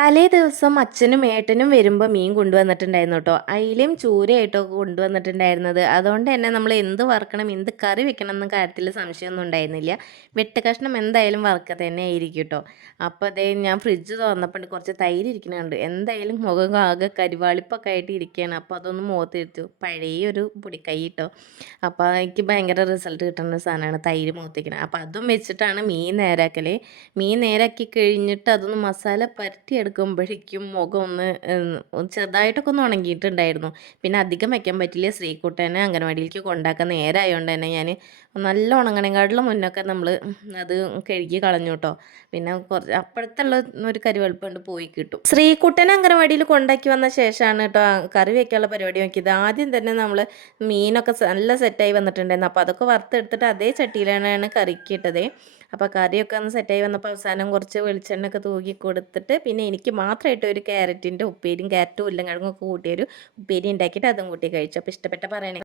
തലേ ദിവസം അച്ഛനും ഏട്ടനും വരുമ്പോൾ മീൻ കൊണ്ടുവന്നിട്ടുണ്ടായിരുന്നു കേട്ടോ. അയിലയും ചൂരയായിട്ടോ കൊണ്ടുവന്നിട്ടുണ്ടായിരുന്നത്. അതുകൊണ്ട് തന്നെ നമ്മൾ എന്ത് വറുക്കണം എന്ത് കറി വെക്കണം എന്ന കാര്യത്തിൽ സംശയമൊന്നും ഉണ്ടായിരുന്നില്ല. വെട്ട് കഷ്ണം എന്തായാലും വറുക്കുക തന്നെ ആയിരിക്കും കേട്ടോ. അപ്പോൾ അതേ ഞാൻ ഫ്രിഡ്ജ് തുറന്നപ്പോൾ കുറച്ച് തൈര് ഇരിക്കുന്നുണ്ട്. എന്തായാലും മുഖം ആകെ കരിവാളിപ്പൊക്കെ ആയിട്ട് ഇരിക്കുകയാണ്. അപ്പോൾ അതൊന്ന് മുഖത്തെടുത്തു. പഴയൊരു പൊടിക്കൈ കേട്ടോ. അപ്പോൾ എനിക്ക് ഭയങ്കര റിസൾട്ട് കിട്ടുന്ന സാധനമാണ് തൈര് മുഖത്തേക്കുന്നത്. അപ്പോൾ അതും വെച്ചിട്ടാണ് മീൻ നേരാക്കൽ. മീൻ നേരാക്കി കഴിഞ്ഞിട്ട് അതൊന്ന് മസാല പുരട്ടിയെടുക്കുമ്പോഴേക്കും മുഖം ഒന്ന് ചെറുതായിട്ടൊക്കെ ഒന്ന് ഉണങ്ങിയിട്ടുണ്ടായിരുന്നു. പിന്നെ അധികം വെക്കാൻ പറ്റില്ല. ശ്രീകുട്ടനെ അംഗനവാടിയിലേക്ക് കൊണ്ടാക്കാൻ നേരമായതുകൊണ്ട് തന്നെ ഞാൻ നല്ല ഉണങ്ങണേക്കാട്ടിലും മുന്നൊക്കെ നമ്മൾ അത് കഴുകി കളഞ്ഞു കേട്ടോ. പിന്നെ കുറച്ച് അപ്പോഴത്തുള്ള ഒരു കരുവെളുപ്പമുണ്ട് പോയി കിട്ടും. ശ്രീകുട്ടനെ അംഗനവാടിയിൽ കൊണ്ടാക്കി വന്ന ശേഷമാണ് കേട്ടോ കറി വെക്കാനുള്ള പരിപാടി നോക്കിയത്. ആദ്യം തന്നെ നമ്മൾ മീനൊക്കെ നല്ല സെറ്റായി വന്നിട്ടുണ്ടായിരുന്നു. അപ്പോൾ അതൊക്കെ വറുത്തെടുത്തിട്ട് അതേ ചട്ടിയിലാണ് കറിക്ക് ഇട്ടത്. അപ്പോൾ കറിയൊക്കെ ഒന്ന് സെറ്റായി വന്നപ്പോൾ അവസാനം കുറച്ച് വെളിച്ചെണ്ണയൊക്കെ തൂക്കി കൊടുത്തിട്ട് പിന്നെ എനിക്ക് മാത്രമായിട്ട് ഒരു ക്യാരറ്റിൻ്റെ ഉപ്പേരിയും ക്യാരറ്റും ഉരുളക്കിഴങ്ങൊക്കെ കൂട്ടിയൊരു ഉപ്പേരി ഉണ്ടാക്കിയിട്ട് അതും കൂട്ടി കഴിച്ചു. അപ്പോൾ ഇഷ്ടപ്പെട്ട പറയണേ.